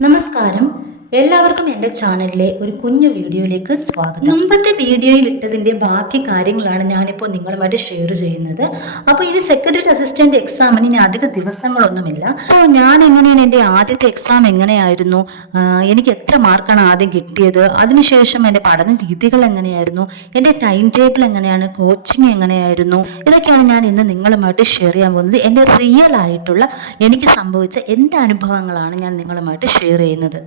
നമസ്കാരം. എല്ലാവർക്കും എന്റെ ചാനലിലെ ഒരു കുഞ്ഞു വീഡിയോയിലേക്ക് സ്വാഗതം. മുമ്പത്തെ വീഡിയോയിൽ ഇട്ടതിന്റെ ബാക്കി കാര്യങ്ങളാണ് ഞാനിപ്പോൾ നിങ്ങളുമായിട്ട് ഷെയർ ചെയ്യുന്നത്. അപ്പോൾ ഇത് സെക്രട്ടറി അസിസ്റ്റന്റ് എക്സാമിന് ഇനി അധിക ദിവസങ്ങളൊന്നുമില്ല. അപ്പോൾ ഞാൻ എങ്ങനെയാണ് എന്റെ ആദ്യത്തെ എക്സാം എങ്ങനെയായിരുന്നു? എനിക്ക് എത്ര മാർക്കാണ് ആദ്യം കിട്ടിയത്? അതിനുശേഷം എന്റെ പഠന രീതികൾ എങ്ങനെയായിരുന്നു? എന്റെ ടൈം ടേബിൾ എങ്ങനെയാണ്? കോച്ചിങ് എങ്ങനെയായിരുന്നു? ഇതൊക്കെയാണ് ഞാൻ ഇന്ന് നിങ്ങളുമായിട്ട് ഷെയർ ചെയ്യാൻ പോകുന്നത്. എന്റെ റിയൽ ആയിട്ടുള്ള എനിക്ക് സംഭവിച്ച എന്റെ അനുഭവങ്ങളാണ് ഞാൻ നിങ്ങളുമായിട്ട് ഷെയർ ചെയ്യുന്നത്.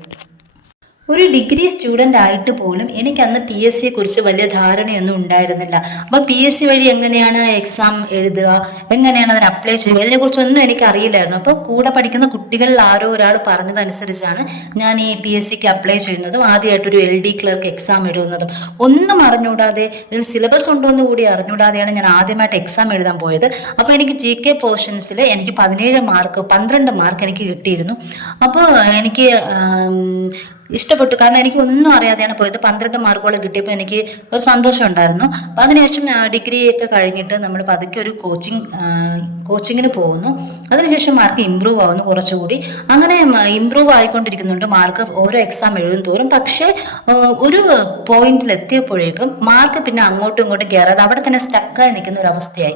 ഒരു ഡിഗ്രി സ്റ്റുഡന്റ് ആയിട്ട് പോലും എനിക്ക് അന്ന് പി എസ് സിയെ കുറിച്ച് വലിയ ധാരണയൊന്നും ഉണ്ടായിരുന്നില്ല. അപ്പോൾ പി എസ് സി വഴി എങ്ങനെയാണ് എക്സാം എഴുതുക? എങ്ങനെയാണ് അതിന് അപ്ലൈ ചെയ്യുക? ഇതിനെക്കുറിച്ചൊന്നും എനിക്ക് അറിയില്ലായിരുന്നു അപ്പോൾ കൂടെ പഠിക്കുന്ന കുട്ടികളിൽ ആരോ ഒരാൾ പറഞ്ഞതനുസരിച്ചാണ് ഞാൻ ഈ പി എസ് സിക്ക് അപ്ലൈ ചെയ്യുന്നതും ആദ്യമായിട്ടൊരു എൽ ഡി ക്ലർക്ക് എക്സാം എഴുതുന്നതും. ഒന്നും അറിഞ്ഞൂടാതെ ഇതിന് സിലബസ് ഉണ്ടോ എന്ന് കൂടി അറിഞ്ഞൂടാതെയാണ് ഞാൻ ആദ്യമായിട്ട് എക്സാം എഴുതാൻ പോയത്. അപ്പോൾ എനിക്ക് ജി കെ പോർഷൻസിൽ എനിക്ക് പതിനേഴ് മാർക്ക് പന്ത്രണ്ട് മാർക്ക് എനിക്ക് കിട്ടിയിരുന്നു. അപ്പോൾ എനിക്ക് ഇഷ്ടപ്പെട്ടു. കാരണം എനിക്ക് ഒന്നും അറിയാതെയാണ് പോയത്. പന്ത്രണ്ട് മാർക്കോളം കിട്ടിയപ്പോൾ എനിക്ക് ഒരു സന്തോഷം ഉണ്ടായിരുന്നു. അപ്പം അതിനുശേഷം ഡിഗ്രി ഒക്കെ കഴിഞ്ഞിട്ട് നമ്മൾ പതുക്കെ ഒരു കോച്ചിങ് കോച്ചിങ്ങിന് പോകുന്നു. അതിനുശേഷം മാർക്ക് ഇമ്പ്രൂവ് ആവുന്നു കുറച്ചുകൂടി. അങ്ങനെ ഇമ്പ്രൂവ് ആയിക്കൊണ്ടിരിക്കുന്നുണ്ട്. മാർക്ക് ഓരോ എക്സാം എഴുതും തോറും. പക്ഷേ ഒരു പോയിന്റിൽ എത്തിയപ്പോഴേക്കും മാർക്ക് പിന്നെ അങ്ങോട്ടും ഇങ്ങോട്ടും കയറാതെ അവിടെ തന്നെ സ്റ്റക്കായി നിൽക്കുന്ന ഒരു അവസ്ഥയായി.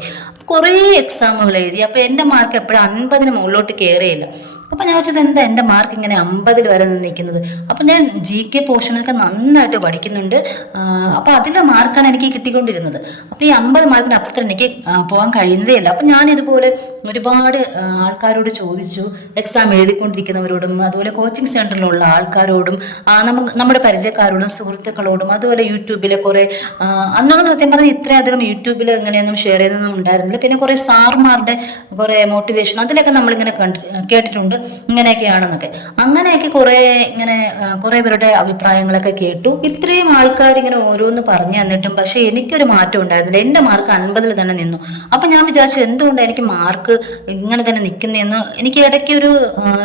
കുറേ എക്സാമുകൾ എഴുതി. അപ്പോൾ എന്റെ മാർക്ക് എപ്പോഴും അൻപതിന് മുകളിലോട്ട് കയറിയില്ല അപ്പം ഞാൻ വെച്ചത് എന്താ എന്റെ മാർക്ക് ഇങ്ങനെ അമ്പതിൽ വരെ നിൽക്കുന്നത്? അപ്പം ഞാൻ ജി കെ പോർഷനൊക്കെ നന്നായിട്ട് പഠിക്കുന്നുണ്ട്. അപ്പോൾ അതിലെ മാർക്കാണ് എനിക്ക് കിട്ടിക്കൊണ്ടിരുന്നത്. അപ്പോൾ ഈ അമ്പത് മാർക്കിന് അപ്പുറത്ത് എനിക്ക് പോകാൻ കഴിയുന്നതേ ഇല്ല. അപ്പം ഞാൻ ഇതുപോലെ ഒരുപാട് ആൾക്കാരോട് ചോദിച്ചു. എക്സാം എഴുതിക്കൊണ്ടിരിക്കുന്നവരോടും അതുപോലെ കോച്ചിങ് സെന്ററിലുള്ള ആൾക്കാരോടും നമുക്ക് നമ്മുടെ പരിചയക്കാരോടും സുഹൃത്തുക്കളോടും അതുപോലെ യൂട്യൂബിലെ കുറേ അന്നൊന്നും സത്യം പറഞ്ഞാൽ ഇത്രയധികം യൂട്യൂബിൽ എങ്ങനെയൊന്നും ഷെയർ ചെയ്തൊന്നും ഉണ്ടായിരുന്നില്ല. പിന്നെ കുറേ സാർമാരുടെ കുറേ മോട്ടിവേഷൻ അതിലൊക്കെ നമ്മളിങ്ങനെ കണ്ട് ഇങ്ങനെയൊക്കെയാണെന്നൊക്കെ. അങ്ങനെയൊക്കെ കുറേ ഇങ്ങനെ കുറേ പേരുടെ അഭിപ്രായങ്ങളൊക്കെ കേട്ടു. ഇത്രയും ആൾക്കാർ ഇങ്ങനെ ഓരോന്ന് പറഞ്ഞു തന്നിട്ടും പക്ഷേ എനിക്കൊരു മാറ്റം ഉണ്ടായിരുന്നില്ല. എന്റെ മാർക്ക് അൻപതിൽ തന്നെ നിന്നു. അപ്പം ഞാൻ വിചാരിച്ചു എന്തുകൊണ്ട് എനിക്ക് മാർക്ക് ഇങ്ങനെ തന്നെ നിൽക്കുന്നതെന്ന് എനിക്ക് ഇടയ്ക്ക് ഒരു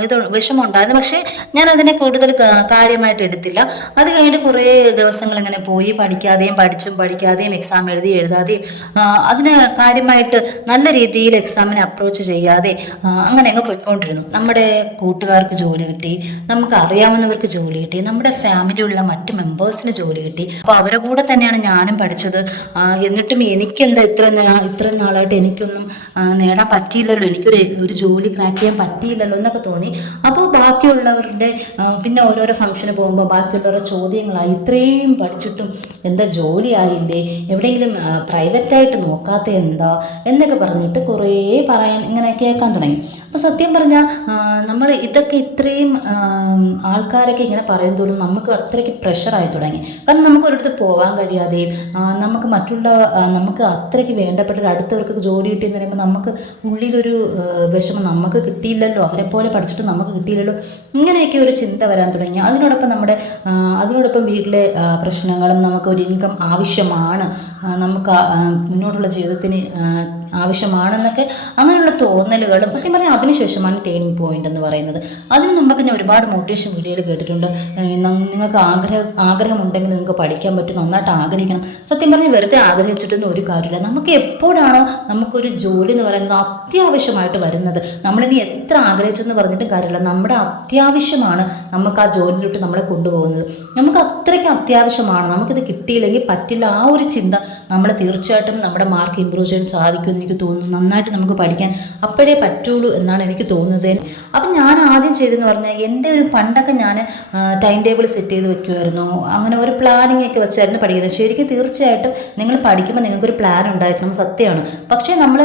ഇത് വിഷമം ഉണ്ടായിരുന്നു. പക്ഷേ ഞാൻ അതിനെ കൂടുതൽ കാര്യമായിട്ട് എടുത്തില്ല. അത് കഴിഞ്ഞിട്ട് കുറേ ദിവസങ്ങൾ ഇങ്ങനെ പോയി പഠിക്കാതെയും പഠിച്ചും പഠിക്കാതെയും എക്സാം എഴുതി എഴുതാതെയും അതിന് കാര്യമായിട്ട് നല്ല രീതിയിൽ എക്സാമിനെ അപ്രോച്ച് ചെയ്യാതെ അങ്ങനെ അങ്ങ് പോയിക്കൊണ്ടിരുന്നു. നമ്മുടെ കൂട്ടുകാർക്ക് ജോലി കിട്ടി നമുക്ക് അറിയാവുന്നവർക്ക് ജോലി കിട്ടി നമ്മുടെ ഫാമിലിയുള്ള മറ്റ് മെമ്പേഴ്സിന് ജോലി കിട്ടി. അപ്പോൾ അവരെ കൂടെ തന്നെയാണ് ഞാനും പഠിച്ചത്. എന്നിട്ടും എനിക്കെന്താ ഇത്ര ഇത്ര നാളായിട്ട് എനിക്കൊന്നും നേടാൻ പറ്റിയില്ലല്ലോ എനിക്കൊരു ഒരു ജോലി ക്രാക്ക് ചെയ്യാൻ പറ്റിയില്ലല്ലോ എന്നൊക്കെ തോന്നി. അപ്പോൾ ബാക്കിയുള്ളവരുടെ പിന്നെ ഓരോരോ ഫംഗ്ഷന് പോകുമ്പോൾ ബാക്കിയുള്ളവരുടെ ചോദ്യങ്ങളായി. ഇത്രയും പഠിച്ചിട്ടും എന്താ ജോലി ആയില്ലേ? എവിടെയെങ്കിലും പ്രൈവറ്റായിട്ട് നോക്കാത്ത എന്താ? എന്നൊക്കെ പറഞ്ഞിട്ട് കുറേ പറയാൻ ഇങ്ങനെ കേൾക്കാൻ തുടങ്ങി. അപ്പോൾ സത്യം പറഞ്ഞാൽ നമ്മൾ ഇതൊക്കെ ഇത്രയും ആൾക്കാരൊക്കെ ഇങ്ങനെ പറയും തോന്നും നമുക്ക് അത്രയ്ക്ക് പ്രഷറായി തുടങ്ങി. കാരണം നമുക്ക് ഒരിടത്ത് പോകാൻ കഴിയാതെയും നമുക്ക് മറ്റുള്ള നമുക്ക് അത്രയ്ക്ക് വേണ്ടപ്പെട്ട അടുത്തവർക്ക് ജോലി കിട്ടിയെന്ന് പറയുമ്പോൾ നമുക്ക് ഉള്ളിലൊരു വിഷമം നമുക്ക് കിട്ടിയില്ലല്ലോ അവരെ പോലെ പഠിച്ചിട്ട് നമുക്ക് കിട്ടിയില്ലല്ലോ ഇങ്ങനെയൊക്കെ ഒരു ചിന്ത വരാൻ തുടങ്ങി. അതിനോടൊപ്പം നമ്മുടെ അതിനോടൊപ്പം വീട്ടിലെ പ്രശ്നങ്ങളും നമുക്ക് ഒരു ഇൻകം ആവശ്യമാണ്. നമുക്ക് മുന്നോട്ടുള്ള ജീവിതത്തിന് ആവശ്യമാണെന്നൊക്കെ അങ്ങനെയുള്ള തോന്നലുകളും സത്യം പറഞ്ഞാൽ അതിനുശേഷമാണ് ടേണിംഗ് പോയിന്റ് എന്ന് പറയുന്നത്. അതിന് മുമ്പൊക്കെ ഞാൻ ഒരുപാട് മോട്ടിവേഷൻ വീഡിയോയിൽ കേട്ടിട്ടുണ്ട്. നിങ്ങൾക്ക് ആഗ്രഹ ആഗ്രഹമുണ്ടെങ്കിൽ നിങ്ങൾക്ക് പഠിക്കാൻ പറ്റും നന്നായിട്ട് ആഗ്രഹിക്കണം. സത്യം പറഞ്ഞാൽ വെറുതെ ആഗ്രഹിച്ചിട്ടൊന്നും ഒരു കാര്യമില്ല. നമുക്ക് എപ്പോഴാണോ നമുക്കൊരു ജോലി എന്ന് പറയുന്നത് അത്യാവശ്യമായിട്ട് വരുന്നത്. നമ്മളിനി എത്ര ആഗ്രഹിച്ചെന്ന് പറഞ്ഞിട്ടും കാര്യമില്ല. നമ്മുടെ അത്യാവശ്യമാണ് നമുക്ക് ആ ജോലിയിലോട്ട് നമ്മളെ കൊണ്ടുപോകുന്നത്. നമുക്ക് അത്രയ്ക്ക് അത്യാവശ്യമാണ്. നമുക്കിത് കിട്ടിയില്ലെങ്കിൽ പറ്റില്ല ആ ഒരു ചിന്ത നമ്മൾ തീർച്ചയായിട്ടും നമ്മുടെ മാർക്ക് ഇമ്പ്രൂവ് ചെയ്യാൻ സാധിക്കുമെന്ന് എനിക്ക് തോന്നുന്നു. നന്നായിട്ട് നമുക്ക് പഠിക്കാൻ അപ്പോഴേ പറ്റുള്ളൂ എന്നാണ് എനിക്ക് തോന്നുന്നത്. അപ്പം ഞാൻ ആദ്യം ചെയ്തെന്ന് പറഞ്ഞാൽ എന്റെ ഒരു പണ്ടൊക്കെ ഞാൻ ടൈം ടേബിൾ സെറ്റ് ചെയ്ത് വെക്കുമായിരുന്നു. അങ്ങനെ ഒരു പ്ലാനിങ് ഒക്കെ വെച്ചായിരുന്നു പഠിക്കുന്നത്. ശരിക്കും തീർച്ചയായിട്ടും നിങ്ങൾ പഠിക്കുമ്പോൾ നിങ്ങൾക്കൊരു പ്ലാൻ ഉണ്ടായിരിക്കണം. സത്യമാണ്. പക്ഷേ നമ്മൾ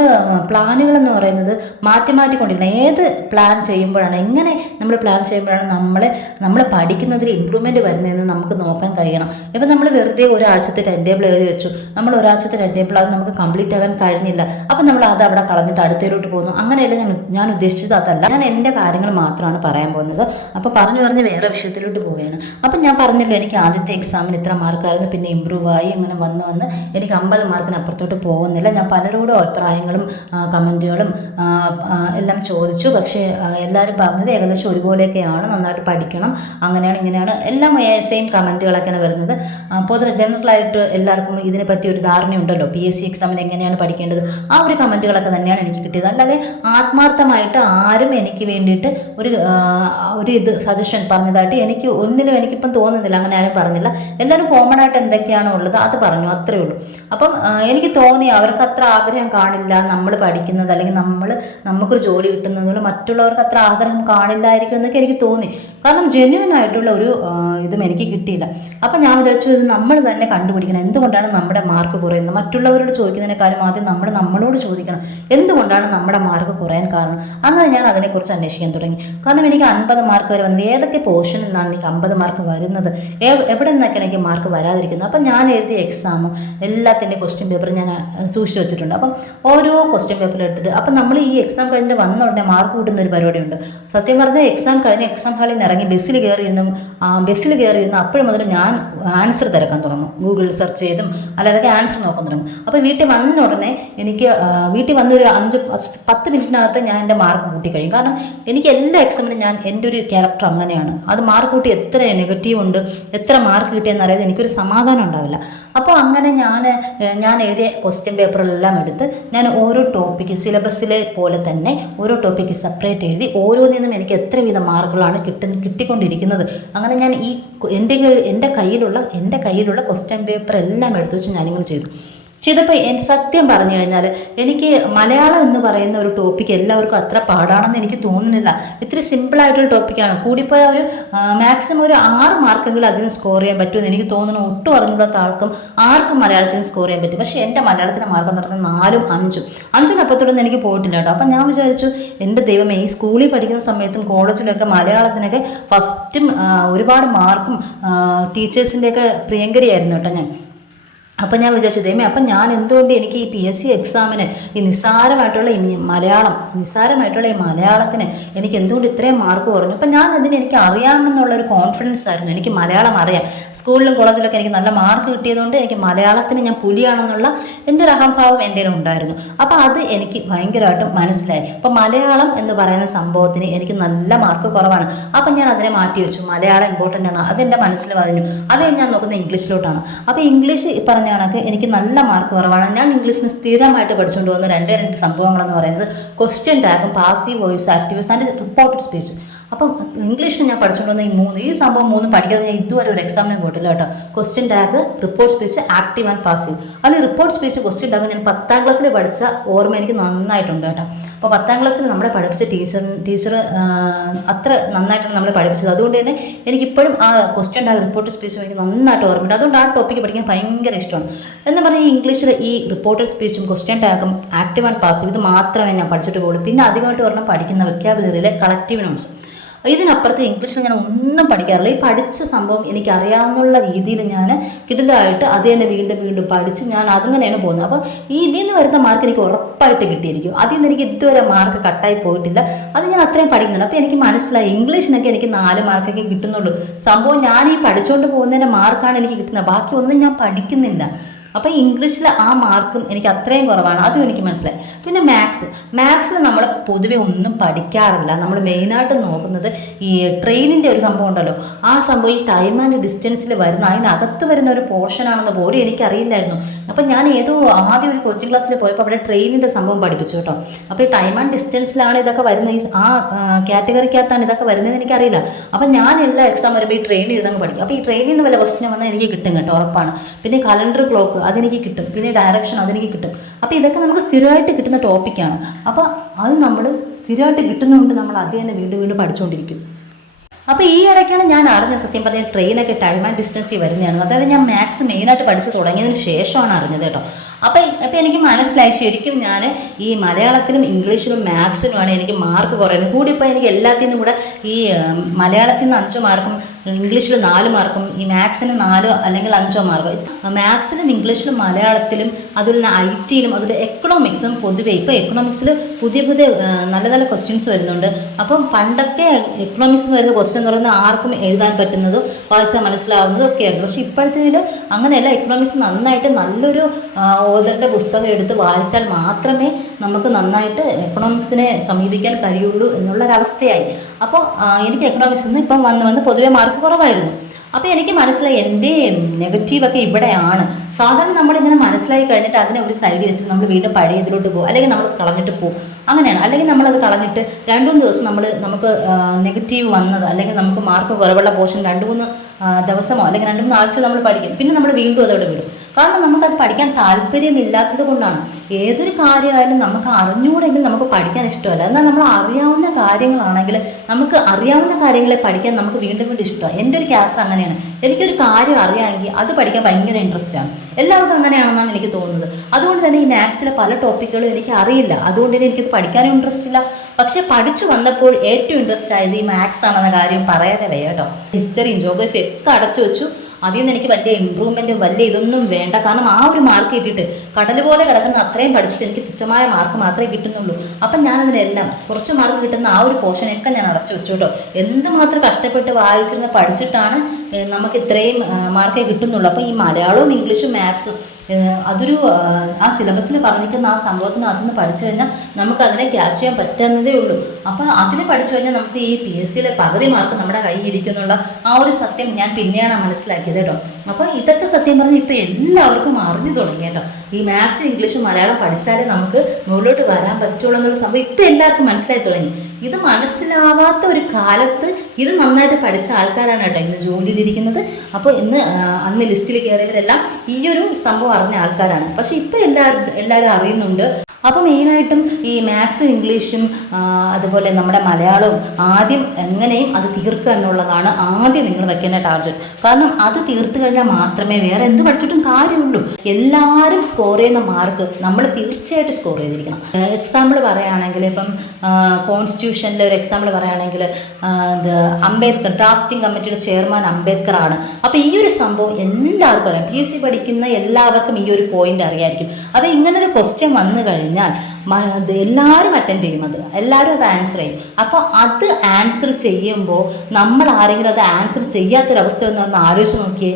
പ്ലാനുകളെന്ന് പറയുന്നത് മാറ്റി മാറ്റിക്കൊണ്ടിരിക്കണം ഏത് പ്ലാൻ ചെയ്യുമ്പോഴാണ് എങ്ങനെ നമ്മൾ പ്ലാൻ ചെയ്യുമ്പോഴാണ് നമ്മൾ നമ്മൾ പഠിക്കുന്നതിൽ ഇമ്പ്രൂവ്മെന്റ് വരുന്നതെന്ന് നമുക്ക് നോക്കാൻ കഴിയണം. ഇപ്പം നമ്മൾ വെറുതെ ഒരാഴ്ചത്തെ ടൈം ടേബിൾ എഴുതി വെച്ചു. നമ്മൾ ഒരാഴ്ചത്തെ ടൈം ടേബിൾ അത് നമുക്ക് കംപ്ലീറ്റ് ആകാൻ കഴിഞ്ഞില്ല. അപ്പം നമ്മൾ അത് അവിടെ കളഞ്ഞിട്ട് അടുത്തേരോട്ട് പോകുന്നു. അങ്ങനെയല്ല ഞാൻ ഞാൻ ഉദ്ദേശിച്ചത് അതല്ല. ഞാൻ എന്റെ കാര്യങ്ങൾ മാത്രമാണ് പറയാൻ പോകുന്നത്. അപ്പോൾ പറഞ്ഞു പറഞ്ഞ് വേറെ വിഷയത്തിലോട്ട് പോവുകയാണ്. അപ്പം ഞാൻ പറഞ്ഞല്ലോ എനിക്ക് ആദ്യത്തെ എക്സാമിന് ഇത്ര മാർക്കായിരുന്നു പിന്നെ ഇമ്പ്രൂവ് ആയി അങ്ങനെ വന്ന് വന്ന് എനിക്ക് അമ്പത് മാർക്കിന് അപ്പുറത്തോട്ട് പോകുന്നില്ല. ഞാൻ പലരോടും അഭിപ്രായങ്ങളും കമന്റുകളും എല്ലാം ചോദിച്ചു. പക്ഷേ എല്ലാവരും പറഞ്ഞത് ഏകദേശം ഒരുപോലെയൊക്കെയാണ്. നന്നായിട്ട് പഠിക്കണം. അങ്ങനെയാണ് ഇങ്ങനെയാണ്. എല്ലാം സെയിം കമന്റുകളൊക്കെയാണ് വരുന്നത്. പൊതുവെ ജനറലായിട്ട് എല്ലാവർക്കും ഇതിനെപ്പറ്റി ഒരു ധാരണയുണ്ടല്ലോ. പി എസ് സി എക്സാമിന് എങ്ങനെയാണ് പഠിക്കേണ്ടത്? ആ ഒരു കമന്റുകളൊക്കെ തന്നെയാണ് എനിക്ക് കിട്ടിയത്. അല്ലാതെ ആത്മാർത്ഥമായിട്ട് ആരും എനിക്ക് വേണ്ടിയിട്ട് ഒരു ഒരു ഇത് സജഷൻ പറഞ്ഞതായിട്ട് എനിക്ക് ഒന്നിലും എനിക്കിപ്പം തോന്നുന്നില്ല. അങ്ങനെ ആരും പറഞ്ഞില്ല. എല്ലാവരും കോമൺ ആയിട്ട് എന്തൊക്കെയാണോ ഉള്ളത് അത് പറഞ്ഞു. അത്രേ ഉള്ളൂ. അപ്പം എനിക്ക് തോന്നി അവർക്ക് അത്ര ആഗ്രഹം കാണില്ല നമ്മൾ പഠിക്കുന്നത് അല്ലെങ്കിൽ നമ്മൾ നമുക്കൊരു ജോലി കിട്ടുന്നതുകൊണ്ട് മറ്റുള്ളവർക്ക് അത്ര ആഗ്രഹം കാണില്ലായിരിക്കും എന്നൊക്കെ എനിക്ക് തോന്നി. കാരണം ജെന്യുവൻ ആയിട്ടുള്ള ഒരു ഇതും എനിക്ക് കിട്ടിയില്ല. അപ്പം ഞാൻ വിചാരിച്ചു ഇത് നമ്മൾ തന്നെ കണ്ടുപിടിക്കണം. എന്തുകൊണ്ടാണ് നമ്മുടെ മാർക്ക് കുറയുന്നത്? മറ്റുള്ളവരോട് ചോദിക്കുന്നതിനേക്കാളും ആദ്യം നമ്മൾ നമ്മളോട് ചോദിക്കണം. എന്തുകൊണ്ടാണ് നമ്മുടെ മാർക്ക് കുറയാൻ കാരണം? അങ്ങനെ ഞാൻ അതിനെക്കുറിച്ച് അന്വേഷിക്കാൻ തുടങ്ങി. കാരണം എനിക്ക് അൻപത് മാർക്ക് വരെ വന്നത്. ഏതൊക്കെ പോർഷനിൽ നിന്നാണ് എനിക്ക് അമ്പത് മാർക്ക് വരുന്നത്? എവ്- എവിടെ നിന്നൊക്കെയാണ് എനിക്ക് മാർക്ക് വരാതിരിക്കുന്നത്? അപ്പം ഞാൻ എഴുതിയ എക്സാമും എല്ലാത്തിന്റെ ക്വസ്റ്റ്യൻ പേപ്പർ ഞാൻ സൂക്ഷിച്ചു വെച്ചിട്ടുണ്ട്. അപ്പം ഓരോ ക്വസ്റ്റ്യൻ പേപ്പർ എടുത്തിട്ട് അപ്പം നമ്മൾ ഈ എക്സാം കഴിഞ്ഞ് വന്ന ഉടനെ മാർക്ക് കൂട്ടുന്ന ഒരു പരിപാടിയുണ്ട് സത്യം പറഞ്ഞാൽ എക്സാം കഴിഞ്ഞ് എക്സാം ഹാളിൽ നിന്ന് ഇറങ്ങി ബസ്സിൽ കയറിയിരുന്നു ബസ്സിൽ കയറിയിരുന്നു അപ്പോഴും മുതൽ ഞാൻ ആൻസർ തിരക്കാൻ തുടങ്ങും. ഗൂഗിളിൽ സെർച്ച് ചെയ്തും അല്ലാതെ ആൻസർ നോക്കാൻ തുടങ്ങും. അപ്പോൾ വീട്ടിൽ വന്ന ഉടനെ എനിക്ക് വീട്ടിൽ വന്നൊരു അഞ്ച് പത്ത് മിനിറ്റിനകത്ത് ഞാൻ എന്റെ മാർക്ക് കൂട്ടി കഴിയും. കാരണം എനിക്ക് എല്ലാ എക്സാമിനും ഞാൻ എന്റെ ഒരു ക്യാരക്ടർ അങ്ങനെയാണ്. അത് മാർക്ക് കൂട്ടി എത്ര നെഗറ്റീവ് ഉണ്ട് എത്ര മാർക്ക് കിട്ടിയെന്ന് അറിയാതെ എനിക്കൊരു സമാധാനം ഉണ്ടാവില്ല. അപ്പോൾ അങ്ങനെ ഞാൻ ഞാൻ എഴുതിയ ക്വസ്റ്റ്യൻ പേപ്പറിലെല്ലാം എടുത്ത് ഞാൻ ഓരോ ടോപ്പിക്ക് സിലബസിലെ പോലെ തന്നെ ഓരോ ടോപ്പിക്ക് സെപ്പറേറ്റ് എഴുതി ഓരോന്നിനും എനിക്ക് എത്ര വീതം മാർക്കുകളാണ് കിട്ടുന്ന കിട്ടിക്കൊണ്ടിരിക്കുന്നത്. അങ്ങനെ ഞാൻ ഈ എന്റെ എന്റെ കയ്യിലുള്ള എന്റെ കയ്യിലുള്ള ക്വസ്റ്റ്യൻ പേപ്പർ എല്ലാം എടുത്തു വെച്ച് ഞാനിങ്ങനെ ചെയ്തു. ചെയ്തപ്പോൾ എൻ സത്യം പറഞ്ഞു കഴിഞ്ഞാൽ എനിക്ക് മലയാളം എന്ന് പറയുന്ന ഒരു ടോപ്പിക്ക് എല്ലാവർക്കും അത്ര പാടാണെന്ന് എനിക്ക് തോന്നുന്നില്ല. ഇത്തിരി സിമ്പിളായിട്ടൊരു ടോപ്പിക്കാണ് കൂടിപ്പോയ ഒരു മാക്സിമം ഒരു ആറ് മാർക്കെങ്കിലും അതിന് സ്കോർ ചെയ്യാൻ പറ്റുമെന്ന് എനിക്ക് തോന്നുന്നു. ഒട്ടും അറിഞ്ഞുള്ള ആൾക്കും ആർക്കും മലയാളത്തിന് സ്കോർ ചെയ്യാൻ പറ്റും. പക്ഷേ എന്റെ മലയാളത്തിന്റെ മാർക്ക് എന്ന് പറഞ്ഞാൽ നാലും അഞ്ചും. അഞ്ചിനപ്പുറത്തൊന്നും എനിക്ക് പോയിട്ടില്ല കേട്ടോ. അപ്പം ഞാൻ വിചാരിച്ചു എന്റെ ദൈവമേ ഈ സ്കൂളിൽ പഠിക്കുന്ന സമയത്തും കോളേജിലൊക്കെ മലയാളത്തിനൊക്കെ ഫസ്റ്റും ഒരുപാട് മാർക്കും ടീച്ചേഴ്സിന്റെയൊക്കെ പ്രിയങ്കരിയായിരുന്നു കേട്ടോ ഞാൻ. അപ്പം ഞാൻ വിചാരിച്ചു ദൈവമേ അപ്പം ഞാൻ എന്തുകൊണ്ട് എനിക്ക് ഈ പി എസ് സി എക്സാമിന് ഈ നിസ്സാരമായിട്ടുള്ള ഈ മലയാളം നിസ്സാരമായിട്ടുള്ള ഈ മലയാളത്തിന് എനിക്ക് എന്തുകൊണ്ട് ഇത്രയും മാർക്ക് കുറഞ്ഞു? അപ്പം ഞാൻ അതിന് എനിക്ക് അറിയാമെന്നുള്ളൊരു കോൺഫിഡൻസ് ആയിരുന്നു. എനിക്ക് മലയാളം അറിയാം. സ്കൂളിലും കോളേജിലൊക്കെ എനിക്ക് നല്ല മാർക്ക് കിട്ടിയതുകൊണ്ട് എനിക്ക് മലയാളത്തിന് ഞാൻ പുലിയാണെന്നുള്ള എന്റെ ഒരു അഹംഭാവം എന്റെ ഉണ്ടായിരുന്നു. അപ്പോൾ അത് എനിക്ക് ഭയങ്കരമായിട്ടും മനസ്സിലായി. അപ്പോൾ മലയാളം എന്ന് പറയുന്ന സംഭവത്തിന് എനിക്ക് നല്ല മാർക്ക് കുറവാണ്. അപ്പം ഞാൻ അതിനെ മാറ്റി വെച്ചു മലയാളം ഇമ്പോർട്ടന്റ് ആണ്. അതെന്റെ മനസ്സിൽ പറഞ്ഞു അത് ഞാൻ നോക്കുന്നത് ഇംഗ്ലീഷിലോട്ടാണ് അപ്പോൾ ഇംഗ്ലീഷ് ഈ പറഞ്ഞ കണക്ക് എനിക്ക് നല്ല മാർക്ക് കുറവാണ്. ഞാൻ ഇംഗ്ലീഷിന് സ്ഥിരമായിട്ട് പഠിച്ചുകൊണ്ട് പോകുന്ന രണ്ട് രണ്ട് സംഭവങ്ങളെന്ന് പറയുന്നത് question ടാഗും passive voice actives and reported speech അപ്പം ഇംഗ്ലീഷിന് ഞാൻ പഠിച്ചുകൊണ്ട് വന്ന ഈ മൂന്ന് ഈ സംഭവം മൂന്നും പഠിക്കാതെ ഞാൻ ഇതുവരെ ഒരു എക്സാമിന് പോയിട്ടില്ല കേട്ടോ. Question tag report speech active and passive അല്ലെങ്കിൽ റിപ്പോർട്ട് സ്പീച്ച് ക്വസ്റ്റ്യൻ ടാഗ് ഞാൻ പത്താം ക്ലാസ്സിൽ പഠിച്ച ഓർമ്മ എനിക്ക് നന്നായിട്ടുണ്ട് കേട്ടോ. അപ്പോൾ പത്താം ക്ലാസ്സിൽ നമ്മളെ പഠിപ്പിച്ച ടീച്ചർ ടീച്ചർ അത്ര നന്നായിട്ടാണ് നമ്മളെ പഠിപ്പിച്ചത്. അതുകൊണ്ട് തന്നെ എനിക്കിപ്പോഴും ആ ക്വസ്റ്റ്യൻ ടാഗ് റിപ്പോർട്ട് സ്പീച്ച് എനിക്ക് നന്നായിട്ട് ഓർമ്മയുണ്ട്. അതുകൊണ്ട് ആ ടോപ്പിക്ക് പഠിക്കാൻ ഭയങ്കര ഇഷ്ടമാണ്. എന്ന് പറഞ്ഞാൽ ഇംഗ്ലീഷിൽ ഈ റിപ്പോർട്ടഡ് സ്പീച്ചും ക്വസ്റ്റ്യൻ ടാഗും ആക്റ്റീവ് ആൻഡ് പാസീവ് ഇത് മാത്രമേ ഞാൻ പഠിച്ചിട്ട് പോകുള്ളൂ പിന്നെ അധികമായിട്ട് പറഞ്ഞാൽ പഠിക്കുന്ന വെക്കാബുലറിയിലെ കളക്റ്റീവ് നോട്ട്സ് ഇതിനപ്പുറത്ത് ഇംഗ്ലീഷിൽ ഞാൻ ഒന്നും പഠിക്കാറില്ല. ഈ പഠിച്ച സംഭവം എനിക്ക് അറിയാവുന്ന രീതിയിൽ ഞാൻ കിടിലായിട്ട് അത് തന്നെ വീണ്ടും വീണ്ടും പഠിച്ച് ഞാൻ അതിങ്ങനെയാണ് പോകുന്നത്. അപ്പോൾ ഈ ഇതിൽ നിന്ന് വരുന്ന മാർക്ക് എനിക്ക് ഉറപ്പായിട്ട് കിട്ടിയിരിക്കും. അതിൽ നിന്ന് എനിക്ക് ഇതുവരെ മാർക്ക് കട്ടായി പോയിട്ടില്ല. അത് ഞാൻ അത്രയും പഠിക്കുന്നുണ്ട്. അപ്പോൾ എനിക്ക് മനസ്സിലായി ഇംഗ്ലീഷിനൊക്കെ എനിക്ക് നാല് മാർക്കൊക്കെ കിട്ടുന്നുള്ളൂ. സംഭവം ഞാൻ ഈ പഠിച്ചുകൊണ്ട് പോകുന്നതിന്റെ മാർക്കാണ് എനിക്ക് കിട്ടുന്നത്. ബാക്കി ഒന്നും ഞാൻ പഠിക്കുന്നില്ല. അപ്പോൾ ഇംഗ്ലീഷിൽ ആ മാർക്കും എനിക്ക് അത്രയും കുറവാണ്. അതും എനിക്ക് മനസ്സിലായി. പിന്നെ മാത്സ്. മാത്സിൽ നമ്മൾ പൊതുവെ ഒന്നും പഠിക്കാറില്ല. നമ്മൾ മെയിനായിട്ട് നോക്കുന്നത് ഈ ട്രെയിനിന്റെ ഒരു സംഭവം ഉണ്ടല്ലോ. ആ സംഭവം ഈ ടൈം ആൻഡ് ഡിസ്റ്റൻസിൽ വരുന്ന അതിനകത്ത് വരുന്ന ഒരു പോർഷനാണെന്ന് പോലും എനിക്കറിയില്ലായിരുന്നു. അപ്പം ഞാൻ ഏതോ ആദ്യം ഒരു കോച്ചിങ് ക്ലാസ്സിൽ പോയപ്പോൾ അവിടെ ട്രെയിനിന്റെ സംഭവം പഠിപ്പിച്ചു കേട്ടോ. അപ്പോൾ ഈ ടൈം ആൻഡ് ഡിസ്റ്റൻസിലാണ് ഇതൊക്കെ വരുന്നത്. ഈ ആ കാറ്റഗറിക്കകത്താണ് ഇതൊക്കെ വരുന്നതെന്ന് എനിക്കറിയില്ല. അപ്പം ഞാൻ എല്ലാ എക്സാം വരുമ്പോൾ ഈ ട്രെയിനിൽ ഇരുന്നങ്ങ് പഠിക്കും. അപ്പോൾ ഈ ട്രെയിനിൽ നിന്ന് വല്ല ക്വസ്റ്റിനും വന്നാൽ എനിക്ക് കിട്ടും കേട്ടോ ഉറപ്പാണ്. പിന്നെ കലണ്ടർ ക്ലോക്ക് അതെനിക്ക് കിട്ടും. പിന്നെ ഡയറക്ഷൻ അതെനിക്ക് കിട്ടും. അപ്പോൾ ഇതൊക്കെ നമുക്ക് സ്ഥിരമായിട്ട് കിട്ടുന്ന ടോപ്പിക്കാണ് അപ്പോൾ അത് നമ്മൾ സ്ഥിരമായിട്ട് കിട്ടുന്നതുകൊണ്ട് നമ്മൾ അത് തന്നെ വീണ്ടും വീണ്ടും പഠിച്ചുകൊണ്ടിരിക്കും അപ്പോൾ ഈ ഇടയ്ക്കാണ് ഞാൻ അറിഞ്ഞത് സത്യം പറഞ്ഞാൽ ട്രെയിനൊക്കെ ടൈം ആൻഡ് ഡിസ്റ്റൻസിൽ വരുന്നതാണ്. അതായത് ഞാൻ മാത്സ് മെയിനായിട്ട് പഠിച്ച് തുടങ്ങിയതിന് ശേഷമാണ് അറിഞ്ഞത് കേട്ടോ. അപ്പോൾ അപ്പോൾ എനിക്ക് മനസ്സിലായി ശരിക്കും ഞാൻ ഈ മലയാളത്തിലും ഇംഗ്ലീഷിലും മാത്സിനുമാണ് എനിക്ക് മാർക്ക് കുറയുന്നത്. കൂടിപ്പോൾ എനിക്ക് എല്ലാത്തിനും കൂടെ ഈ മലയാളത്തിൽ നിന്ന് അഞ്ച് മാർക്കും ഇംഗ്ലീഷിൽ നാല് മാർക്കും ഈ മാത്സിന് നാലോ അല്ലെങ്കിൽ അഞ്ചോ മാർക്കോ. മാത്സിലും ഇംഗ്ലീഷിലും മലയാളത്തിലും അതുപോലെ ഐ ടിയിലും അതുപോലെ എക്കണോമിക്സും പൊതുവെ ഇപ്പോൾ എക്കണോമിക്സിൽ പുതിയ പുതിയ നല്ല നല്ല ക്വസ്റ്റ്യൻസ് വരുന്നുണ്ട്. അപ്പം പണ്ടൊക്കെ എക്കണോമിക്സ് വരുന്ന ക്വസ്റ്റ്യൻ എന്ന് പറയുന്നത് ആർക്കും എഴുതാൻ പറ്റുന്നതും വായിച്ചാൽ മനസ്സിലാവുന്നതും ഒക്കെയായിരുന്നു പക്ഷേ ഇപ്പോഴത്തേതിൽ അങ്ങനെയല്ല എക്കണോമിക്സ് നന്നായിട്ട് നല്ലൊരു ഓതറിന്റെ പുസ്തകം എടുത്ത് വായിച്ചാൽ മാത്രമേ നമുക്ക് നന്നായിട്ട് എക്കണോമിക്സിനെ സമീപിക്കാൻ കഴിയുള്ളൂ എന്നുള്ളൊരവസ്ഥയായി. അപ്പോൾ എനിക്ക് എക്കണോമിക്സ് നിന്ന് ഇപ്പം വന്ന് വന്ന് പൊതുവേ മാർക്ക് കുറവായിരുന്നു. അപ്പോൾ എനിക്ക് മനസ്സിലായി എന്റെ നെഗറ്റീവൊക്കെ ഇവിടെയാണ്. സാധാരണ നമ്മളിങ്ങനെ മനസ്സിലായി കഴിഞ്ഞിട്ട് അതിനെ ഒരു സൈഡിൽ വെച്ച് നമ്മൾ വീണ്ടും പഴയ ഇതിലോട്ട് പോകും. അല്ലെങ്കിൽ നമ്മൾ കളഞ്ഞിട്ട് പോകും. അങ്ങനെയാണ്. അല്ലെങ്കിൽ നമ്മളത് കളഞ്ഞിട്ട് രണ്ട് മൂന്ന് ദിവസം നമ്മൾ നമുക്ക് നെഗറ്റീവ് വന്നത് അല്ലെങ്കിൽ നമുക്ക് മാർക്ക് കുറവുള്ള പോർഷൻ രണ്ട് മൂന്ന് ദിവസമോ അല്ലെങ്കിൽ രണ്ടും ആഴ്ച നമ്മൾ പഠിക്കും. പിന്നെ നമ്മൾ വീണ്ടും അതോടെ വിടും. കാരണം നമുക്കത് പഠിക്കാൻ താല്പര്യമില്ലാത്തത് കൊണ്ടാണ്. ഏതൊരു കാര്യമായാലും നമുക്ക് അറിഞ്ഞുകൂടെങ്കിൽ നമുക്ക് പഠിക്കാൻ ഇഷ്ടമല്ല. എന്നാൽ നമ്മൾ അറിയാവുന്ന കാര്യങ്ങളാണെങ്കിൽ നമുക്ക് അറിയാവുന്ന കാര്യങ്ങളെ പഠിക്കാൻ നമുക്ക് വീണ്ടും വീണ്ടും ഇഷ്ടമാണ്. എന്റെ ഒരു ക്യാരക്ടർ അങ്ങനെയാണ്. എനിക്കൊരു കാര്യം അറിയാമെങ്കിൽ അത് പഠിക്കാൻ ഭയങ്കര ഇൻട്രസ്റ്റ് ആണ്. എല്ലാവർക്കും അങ്ങനെയാണെന്നാണ് എനിക്ക് തോന്നുന്നത്. അതുകൊണ്ട് തന്നെ ഈ മാത്സിലെ പല ടോപ്പിക്കുകളും എനിക്ക് അറിയില്ല. അതുകൊണ്ട് തന്നെ എനിക്കിത് പഠിക്കാനും ഇൻട്രസ്റ്റ് ഇല്ല. പക്ഷേ പഠിച്ചു വന്നപ്പോൾ ഏറ്റവും ഇൻട്രസ്റ്റ് ആയത് ഈ മാത്സ് ആണെന്ന കാര്യം പറയാതെ വയ്യ ഹിസ്റ്ററിയും ജോഗ്രഫിയും ഒക്കെ അടച്ചു വെച്ചു. അതിൽ നിന്ന് എനിക്ക് വലിയ ഇമ്പ്രൂവ്മെന്റ് വലിയ ഇതൊന്നും വേണ്ട. കാരണം ആ ഒരു മാർക്ക് കിട്ടിയിട്ട് കടൽ പോലെ കിടക്കുന്ന അത്രയും പഠിച്ചിട്ട് എനിക്ക് തുച്ഛമായ മാർക്ക് മാത്രമേ കിട്ടുന്നുള്ളൂ. അപ്പം ഞാനതിനെല്ലാം കുറച്ച് മാർക്ക് കിട്ടുന്ന ആ ഒരു പോർഷനൊക്കെ ഞാൻ അടച്ചു വെച്ചു കേട്ടോ. എന്തുമാത്രം കഷ്ടപ്പെട്ട് വായിച്ചിരുന്ന് പഠിച്ചിട്ടാണ് നമുക്ക് ഇത്രയും മാർക്കേ കിട്ടുന്നുള്ളൂ. അപ്പോൾ ഈ മലയാളവും ഇംഗ്ലീഷും മാത്സും അതൊരു ആ സിലബസിൽ പറഞ്ഞിരിക്കുന്ന ആ സംഭവത്തിന് നിന്ന് പഠിച്ചു കഴിഞ്ഞാൽ നമുക്ക് അതിനെ ക്യാച്ച് ചെയ്യാൻ പറ്റുന്നതേ ഉള്ളൂ. അപ്പോൾ അതിനെ പഠിച്ചു കഴിഞ്ഞാൽ നമുക്ക് ഈ പി എസ് സിയിലെ പകുതി മാർക്ക് നമ്മുടെ കൈ ഇരിക്കുന്നുള്ള ആ ഒരു സത്യം ഞാൻ പിന്നെയാണ് മനസ്സിലാക്കിയത് കേട്ടോ. അപ്പോൾ ഇതൊക്കെ സത്യം പറഞ്ഞാൽ ഇപ്പോൾ എല്ലാവർക്കും അറിഞ്ഞു തുടങ്ങി കേട്ടോ. ഈ മാത്സും ഇംഗ്ലീഷും മലയാളം പഠിച്ചാലേ നമുക്ക് മുകളിലോട്ട് വരാൻ പറ്റുള്ളൂ എന്നുള്ള സംഭവം ഇപ്പം എല്ലാവർക്കും മനസ്സിലായി തുടങ്ങി. ഇത് മനസ്സിലാവാത്ത ഒരു കാലത്ത് ഇത് നന്നായിട്ട് പഠിച്ച ആൾക്കാരാണ് കേട്ടോ ഇന്ന് ജോലിയിലിരിക്കുന്നത് അപ്പോൾ ഇന്ന് അന്ന് ലിസ്റ്റിൽ കയറിയവരെല്ലാം ഈ ഒരു സംഭവം അറിഞ്ഞ ആൾക്കാരാണ്. പക്ഷേ ഇപ്പം എല്ലാവരും എല്ലാവരും അറിയുന്നുണ്ട്. അപ്പോൾ മെയിനായിട്ടും ഈ മാത്സും ഇംഗ്ലീഷും അതുപോലെ നമ്മുടെ മലയാളവും ആദ്യം എങ്ങനെയും അത് തീർക്കുക എന്നുള്ളതാണ് ആദ്യം നിങ്ങൾ വെക്കേണ്ട ടാർഗറ്റ് കാരണം അത് തീർത്തു കഴിഞ്ഞാൽ മാത്രമേ വേറെ എന്ത് പഠിച്ചിട്ടും കാര്യമുള്ളൂ. എല്ലാവരും സ്കോർ ചെയ്യുന്ന മാർക്ക് നമ്മൾ തീർച്ചയായിട്ടും സ്കോർ ചെയ്തിരിക്കണം. എക്സാമ്പിൾ പറയുകയാണെങ്കിൽ ഇപ്പം കോൺസ്റ്റിറ്റ്യൂഷനിലെ ഒരു എക്സാമ്പിൾ പറയുകയാണെങ്കിൽ ഇത് അംബേദ്കർ ഡ്രാഫ്റ്റിംഗ് കമ്മിറ്റിയുടെ ചെയർമാൻ അംബേദ്കർ ആണ്. അപ്പോൾ ഈ ഒരു സംഭവം എല്ലാവർക്കും അറിയാം. പി എസ് സി പഠിക്കുന്ന എല്ലാവർക്കും ഈ ഒരു പോയിന്റ് അറിയായിരിക്കും. അപ്പോൾ ഇങ്ങനൊരു ക്വസ്റ്റ്യൻ വന്നു കഴിഞ്ഞാൽ ഇത് എല്ലാവരും അറ്റൻഡ് ചെയ്യും അത്. എല്ലാവരും അത് ആൻസർ ചെയ്യും. അപ്പോൾ അത് ആൻസർ ചെയ്യുമ്പോൾ നമ്മൾ ആരെങ്കിലും അത് ആൻസർ ചെയ്യാത്തൊരവസ്ഥ ഒന്ന് ഒന്ന് ആലോചിച്ച് നോക്കിയേ.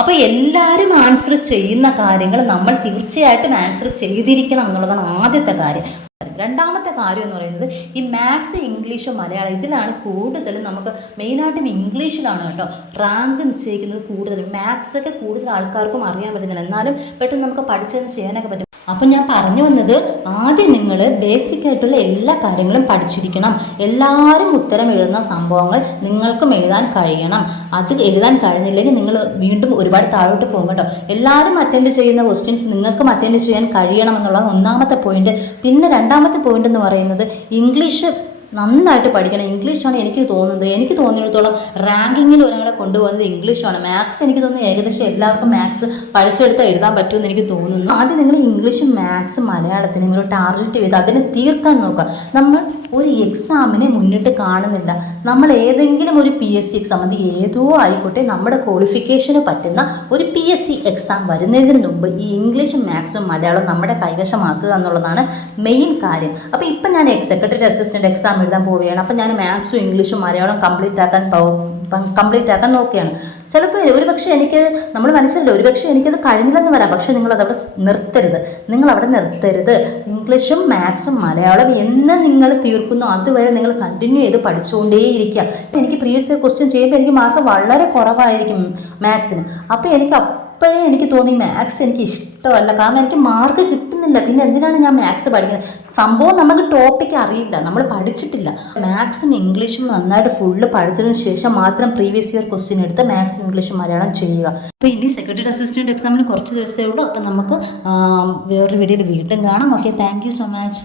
അപ്പോൾ എല്ലാവരും ആൻസർ ചെയ്യുന്ന കാര്യങ്ങൾ നമ്മൾ തീർച്ചയായിട്ടും ആൻസർ ചെയ്തിരിക്കണം എന്നുള്ളതാണ് ആദ്യത്തെ കാര്യം. രണ്ടാമത്തെ കാര്യം എന്ന് പറയുന്നത് ഈ മാത്സ് ഇംഗ്ലീഷ് മലയാളം ഇതിലാണ് കൂടുതലും നമുക്ക് മെയിനായിട്ടും ഇംഗ്ലീഷിലാണ് കേട്ടോ റാങ്ക് നിശ്ചയിക്കുന്നത് കൂടുതലും. മാത്സ് ഒക്കെ കൂടുതൽ ആൾക്കാർക്കും അറിയാൻ പറ്റുന്നില്ല. എന്നാലും പെട്ടെന്ന് നമുക്ക് പഠിച്ചതിന് ചെയ്യാനൊക്കെ പറ്റും. അപ്പം ഞാൻ പറഞ്ഞു വന്നത് ആദ്യം നിങ്ങൾ ബേസിക് ആയിട്ടുള്ള എല്ലാ കാര്യങ്ങളും പഠിച്ചിരിക്കണം. എല്ലാവരും ഉത്തരം എഴുതുന്ന സംഭവങ്ങൾ നിങ്ങൾക്കും എഴുതാൻ കഴിയണം. അത് എഴുതാൻ കഴിഞ്ഞില്ലെങ്കിൽ നിങ്ങൾ വീണ്ടും ഒരുപാട് താഴോട്ട് പോകും കേട്ടോ. എല്ലാവരും അറ്റൻഡ് ചെയ്യുന്ന ക്വസ്റ്റ്യൻസ് നിങ്ങൾക്കും അറ്റൻഡ് ചെയ്യാൻ കഴിയണം എന്നുള്ളതാണ് ഒന്നാമത്തെ പോയിന്റ് പിന്നെ രണ്ടാമത്തെ പോയിന്റ് എന്ന് പറയുന്നത് ഇംഗ്ലീഷ് നന്നായിട്ട് പഠിക്കണം. ഇംഗ്ലീഷാണ് എനിക്ക് തോന്നുന്നത്. എനിക്ക് തോന്നിയിടത്തോളം റാങ്കിങ്ങിൽ ഒരാളെ കൊണ്ടുപോകുന്നത് ഇംഗ്ലീഷാണ് മാത്സ് എനിക്ക് തോന്നുന്നു ഏകദേശം എല്ലാവർക്കും മാത്സ് പഠിച്ചെടുത്ത് എഴുതാൻ പറ്റുമെന്ന് എനിക്ക് തോന്നുന്നു. ആദ്യം നിങ്ങൾ ഇംഗ്ലീഷും മാത്സും മലയാളത്തിനും ഒരു ടാർഗറ്റ് ചെയ്ത് അതിനെ തീർക്കാൻ നോക്കുക. നമ്മൾ ഒരു എക്സാമിനെ മുന്നിട്ട് കാണുന്നില്ല. നമ്മൾ ഏതെങ്കിലും ഒരു പി എസ് സി എക്സാം അത് ഏതോ ആയിക്കോട്ടെ നമ്മുടെ ക്വാളിഫിക്കേഷന് പറ്റുന്ന ഒരു പി എസ് സി എക്സാം വരുന്നതിന് മുമ്പ് ഈ ഇംഗ്ലീഷും മാത്സും മലയാളം നമ്മുടെ കൈവശമാക്കുക എന്നുള്ളതാണ് മെയിൻ കാര്യം. അപ്പോൾ ഇപ്പം ഞാൻ സെക്രട്ടറി അസിസ്റ്റന്റ് എക്സാം എഴുതാൻ പോവുകയാണ്. അപ്പം ഞാൻ മാത്സും ഇംഗ്ലീഷും മലയാളം കംപ്ലീറ്റ് ആക്കാൻ കംപ്ലീറ്റ് ആക്കാൻ നോക്കുകയാണ്. ചിലപ്പോൾ ഒരുപക്ഷെ എനിക്ക് നമ്മൾ മനസ്സിലുണ്ട് ഒരുപക്ഷെ എനിക്കത് കഴിഞ്ഞില്ലെന്ന് വരാം. പക്ഷേ നിങ്ങളത് അവിടെ സ് നിർത്തരുത്. നിങ്ങൾ അവിടെ നിർത്തരുത്. ഇംഗ്ലീഷും മാത്സും മലയാളം എന്ന് നിങ്ങൾ തീർക്കുന്നു അതുവരെ നിങ്ങൾ കണ്ടിന്യൂ ചെയ്ത് പഠിച്ചുകൊണ്ടേയിരിക്കുക എനിക്ക് പ്രീവിയസ് ഇയർ ക്വസ്റ്റ്യൻ ചെയ്യുമ്പോൾ എനിക്ക് മാർക്ക് വളരെ കുറവായിരിക്കും മാത്സിന്. അപ്പോൾ എനിക്ക് അപ്പോഴേ എനിക്ക് തോന്നി മാത്സ് എനിക്ക് ഇഷ്ടമല്ല. കാരണം എനിക്ക് മാർക്ക് കിട്ടുന്നില്ല. പിന്നെ എന്തിനാണ് ഞാൻ മാത്സ് പഠിക്കുന്നത്? സംഭവം നമുക്ക് ടോപ്പിക് അറിയില്ല. നമ്മൾ പഠിച്ചിട്ടില്ല. മാത്സും ഇംഗ്ലീഷും നന്നായിട്ട് ഫുള്ള് പഠിച്ചതിന് ശേഷം മാത്രം പ്രീവിയസ് ഇയർ ക്വസ്റ്റ്യൻ എടുത്ത് മാത്സും ഇംഗ്ലീഷും മലയാളം ചെയ്യുക. അപ്പോൾ ഇനി സെക്രട്ടറി അസിസ്റ്റന്റ് എക്സാമിന് കുറച്ച് ദിവസമേ ഉള്ളൂ. അപ്പോൾ നമുക്ക് വേറൊരു വീഡിയോയിൽ വീണ്ടും കാണാം. Okay thank so much